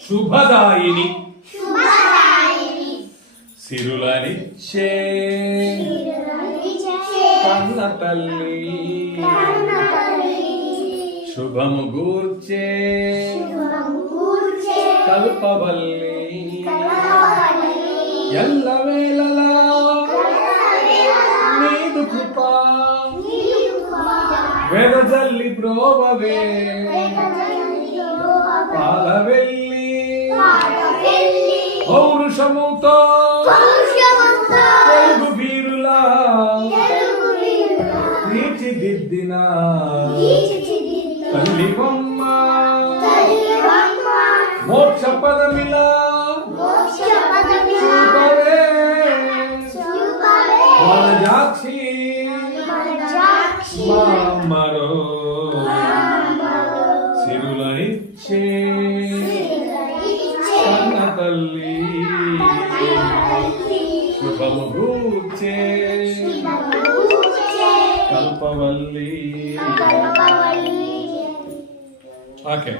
శుభదాయిని సిరులనిచ్చే కన్న తల్లి శుభము గూర్చే కల్పవల్లి ఎల్లవేళలా నీదు కృపా వెదజల్లి బ్రోవవే పాలవెల్లి పౌరుషముతో తెలుగు వీరులా తీర్చిదిద్దిన తల్లి బొమ్మ మోక్ష పదమిలా చూపవే వనజాక్షి మరో సిరులనిచ్చే కన్న తల్లి శుభము గూర్చే కల్పవల్లి. ఓకే.